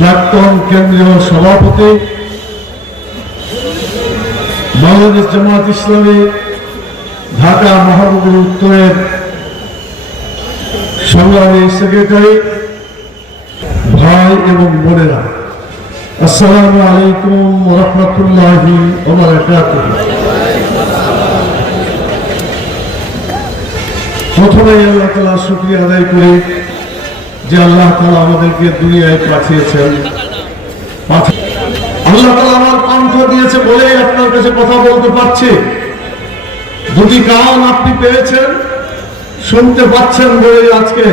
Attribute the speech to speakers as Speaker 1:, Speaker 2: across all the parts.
Speaker 1: প্রাক্তন কেন্দ্রীয় সভাপতি বাংলাদেশ জামাত ইসলামী ঢাকা মহানগর উত্তরের সংগ্রামী সেক্রেটারি, ভাই এবং বোনেরা, আসসালামু আলাইকুম রহমতুল্লাহি প্রথমেই আল্লাহ তালা শুক্রিয়া আদায় করি। যে আল্লাহ তালা আমাদেরকে দুনিয়ায় পাঠিয়েছেন আল্লাহ তালা আমার কণ্ঠ দিয়েছে বলেই আপনার কাছে কথা বলতে পারছি। দুটি কারণ আপনি পেয়েছেন, শুনতে পাচ্ছেন বলে আজকে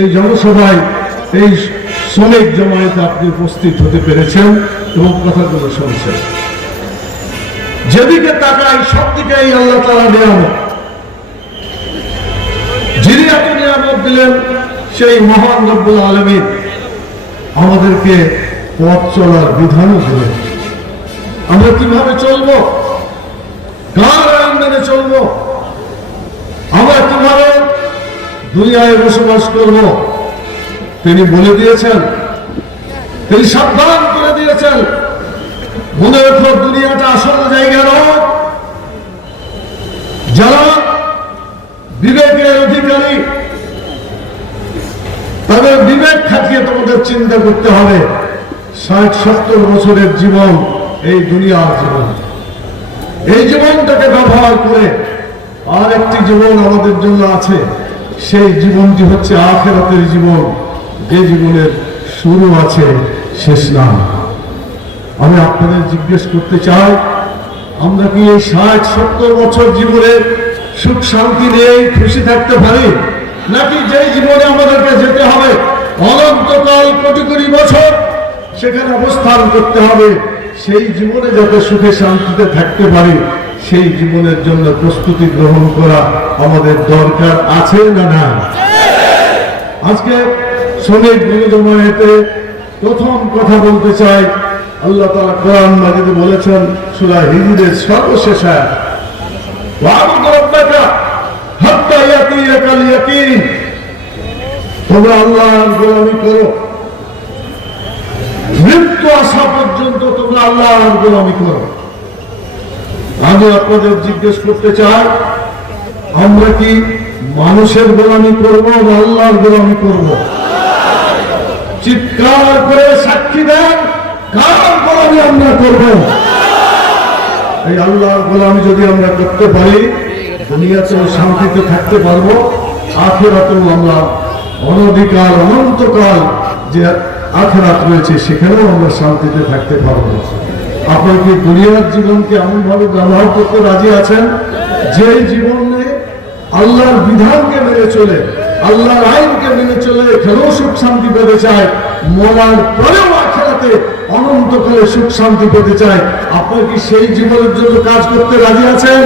Speaker 1: এই জনসভায়, এই শ্রমিক জমায়েতে আপনি উপস্থিত হতে পেরেছেন এবং কথাগুলো শুনছেন। যেদিকে তাকাই সব সেই মহান রব্বুল আলমীর আমাদেরকে পথ চলার বিধানও দিলেন। আমরা কীভাবে চলবো? কার আইন মেনে চলবো? আমরা কীভাবে দুনিয়ায় বসবাস করব? তিনি বলে দিয়েছেন, তিনি সাবধান করে দিয়েছেন। মনে রেখো, দুনিয়াটা আসল জায়গা নয়। চিন্তা করতে হবে। ষাট, সত্তর বছরের জীবন এই দুনিয়ার জীবন। এই জীবনটাকে ব্যবহার করে আর একটি জীবন আমাদের জন্য আছে। সেই জীবনটি হচ্ছে আখেরাতের জীবন। যে জীবনের শুরু আছে, শেষ না। আমি আপনাদের জিজ্ঞেস করতে চাই, আমরা কি এই ষাট, সত্তর বছর জীবনে সুখ শান্তি নিয়ে খুশি থাকতে পারি? নাকি যেই জীবনে আমাদেরকে যেতে হবে কোটি কোটি বছর সেখানে অবস্থান করতে হবে। সেই জীবনে যাতে সুখে শান্তিতে থাকতে পারি, সেই জীবনের জন্য প্রস্তুতি গ্রহণ করা আমাদের দরকার আছে না না আজকে শ্রমিক জমায়েতে প্রথম কথা বলতে চাই, আল্লাহ তালা কোরআন মাজিদে বলেছেন, সুরা হিজরের সর্বশেষ তোমরা আল্লাহর গোলামি করো। আসা পর্যন্ত তোমরা আল্লাহর গোলামি করো। আমি আপনাদের জিজ্ঞেস করতে চাই, আমরা কি মানুষের গোলামি করব না আল্লাহর গোলামি করব? চিৎকার করে সাক্ষী দেন, কার গোলামি আমরা করব? এই আল্লাহর গোলামি যদি আমরা করতে পারি দুনিয়াতেও শান্তিতে থাকতে পারব, আখেরাতেও আমরা অনধিকার, অনন্তকাল যে আখেরাত রয়েছে, সেখানেও আমরা শান্তিতে থাকতে পারব আপনার কি দুনিয়ার জীবনকে এমন ভাবে ব্যবহার করতে রাজি আছেন? যে জীবনে আল্লাহর বিধানকে মেনে চলে, আল্লাহর আইনকে মেনে চলে এখানেও সুখ শান্তি পেতে চায়, মরার পরেও আখেরাতে অনন্তকালে সুখ শান্তি পেতে চায়, আপনার কি সেই জীবনের জন্য কাজ করতে রাজি আছেন?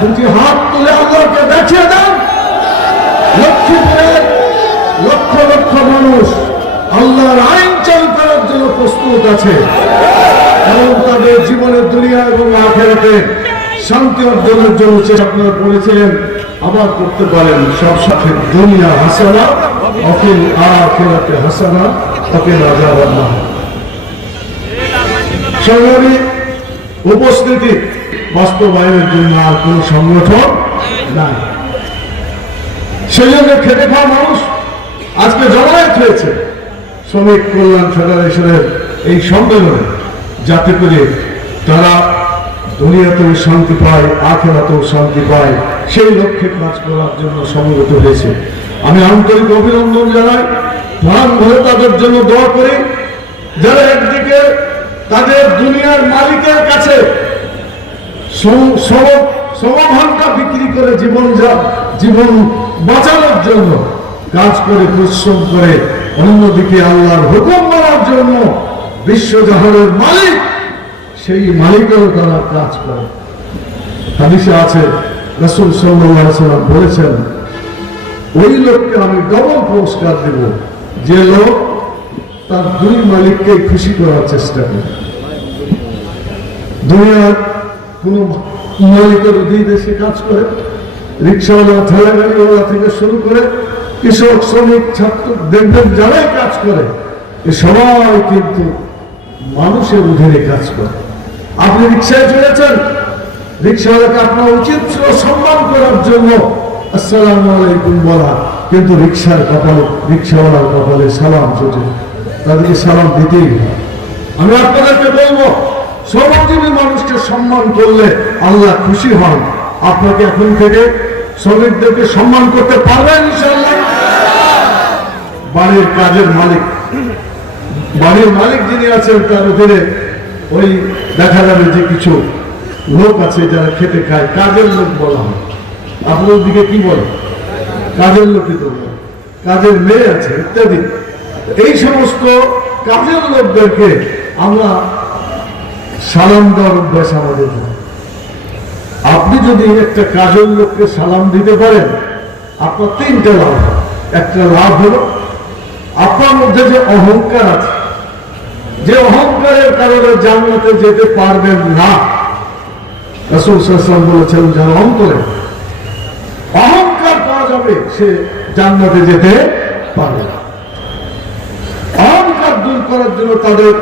Speaker 1: দুটি হাত তুলে আল্লাহকে দেখিয়ে দেন। লক্ষ্মীপুরের লক্ষ লক্ষ মানুষ। আল্লাহর আইন চালু করার জন্য প্রস্তুত আছে। এবং তাদের জীবনের দুনিয়া এবং আখেরাতে শান্তি অর্জনের জন্য আপনারা বলেছিলেন, আবার করতে পারেন। সব সাথে দুনিয়া হাসানা অকিল আখেরাতে হাসানা অকিল আজাব আল্লাহ। সংগ্রামী উপস্থিতি বাস্তবায়নের জন্য আর কোন সংগঠন নাই। সেই জন্য খেটে খাওয়া মানুষ আজকে জমায়েত হয়েছে। শ্রমিক কল্যাণ ফেডারেশনের এই সম্মেলনে যাতে করে তারা দুনিয়াতেও শান্তি পায়, আখেরাতেও শান্তি পায়, সেই লক্ষ্যে কাজ করার জন্য সমবেত হয়েছে। আমি আন্তরিক অভিনন্দন জানাই, প্রাণ ভরে তাদের জন্য দোয়া করি যারা একদিকে তাদের দুনিয়ার মালিকের কাছে সম- সম- বিক্রি করে জীবন যা- জীবন বাঁচানোর জন্য কাজ করে, পরিশ্রম করে অন্যদিকে আল্লাহর হুকুম মানার জন্য বিশ্বজাহানের মালিক, সেই মালিকেরও তারা কাজ করে। হাদিসে আছে, রসুল সাল্লাম বলেছেন, ওই লোককে আমি ডবল পুরস্কার দেব। যে লোক তার দুই মালিককে খুশি করার চেষ্টা করে। দুনিয়ার কোন মালিকের অধীনে সে কাজ করে, রিক্সাওয়ালা ঠেলা গাড়িওয়ালা থেকে শুরু করে কৃষক, শ্রমিক, ছাত্র, দেখবেন যারাই কাজ করে সবাই কিন্তু মানুষের অধীনে কাজ করে। আপনি রিক্সায় চলেছেন রিক্সাওয়ালাকে আপনার উচিত ছিল সম্মান করার জন্য? আসসালাম আলাইকুম বলা, কিন্তু রিক্সার কপালে, রিক্সাওয়ালার কপালে সালাম চোটে তাদেরকে সালাম দিতেই আমি আপনাদেরকে বলব শ্রমজীবী মানুষকে সম্মান করলে আল্লাহ খুশি হন। আপনাকে এখন থেকে শ্রমিকদেরকে সম্মান করতে পারবেন ইনশাল্লাহ বাড়ির কাজের মালিক। বাড়ির মালিক যিনি আছেন, তার অধীনে ওই দেখা যাবে যে কিছু লোক আছে যারা খেতে খায়। কাজের লোক বলা হয়। আপনার দিকে কি বলে কাজের লোকই তো কাজের মেয়ে আছে, ইত্যাদি। এই সমস্ত কাজের লোকদেরকে আমরা সালাম দেওয়ার অভ্যাস আমাদের। আপনি যদি একটা কাজের লোককে সালাম দিতে পারেন, আপনার তিনটে লাভ একটা লাভ হলো আপনার মধ্যে যে অহংকার আছে, যে অহংকারের কারণে জান্নাতে যেতে পারবেন না, রাসূল সাল্লাল্লাহু বলেছেন, যারা অন্তরে অহংকার পাওয়া যাবে, সে জান্নাতে যেতে পারবে না। অহংকার দূর করার জন্য তাদের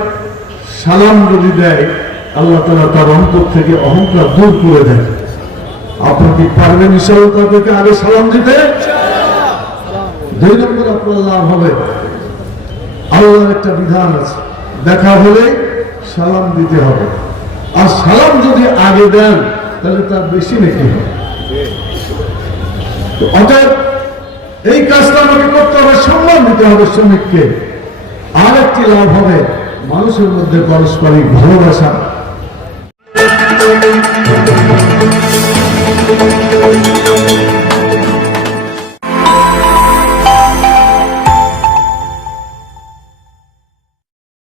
Speaker 1: সালাম যদি দেয়, আল্লাহ তালা তার অন্তর থেকে অহংকার দূর করে দেয় আপনি কি পারবেন ইনশাল্লাহ তাদেরকে আগে সালাম দিতে? দুই নম্বর আপনার লাভ হবে আল্লাহর একটা বিধান আছে। দেখা হলে সালাম দিতে হবে। আর সালাম যদি আগে দেন, তাহলে তার বেশি নাকি হবে। অতএব এই কাজটা আমাকে করতে হবে, সম্মান দিতে হবে শ্রমিককে। আর একটি লাভ হবে, মানুষের মধ্যে পারস্পরিক ভালোবাসা।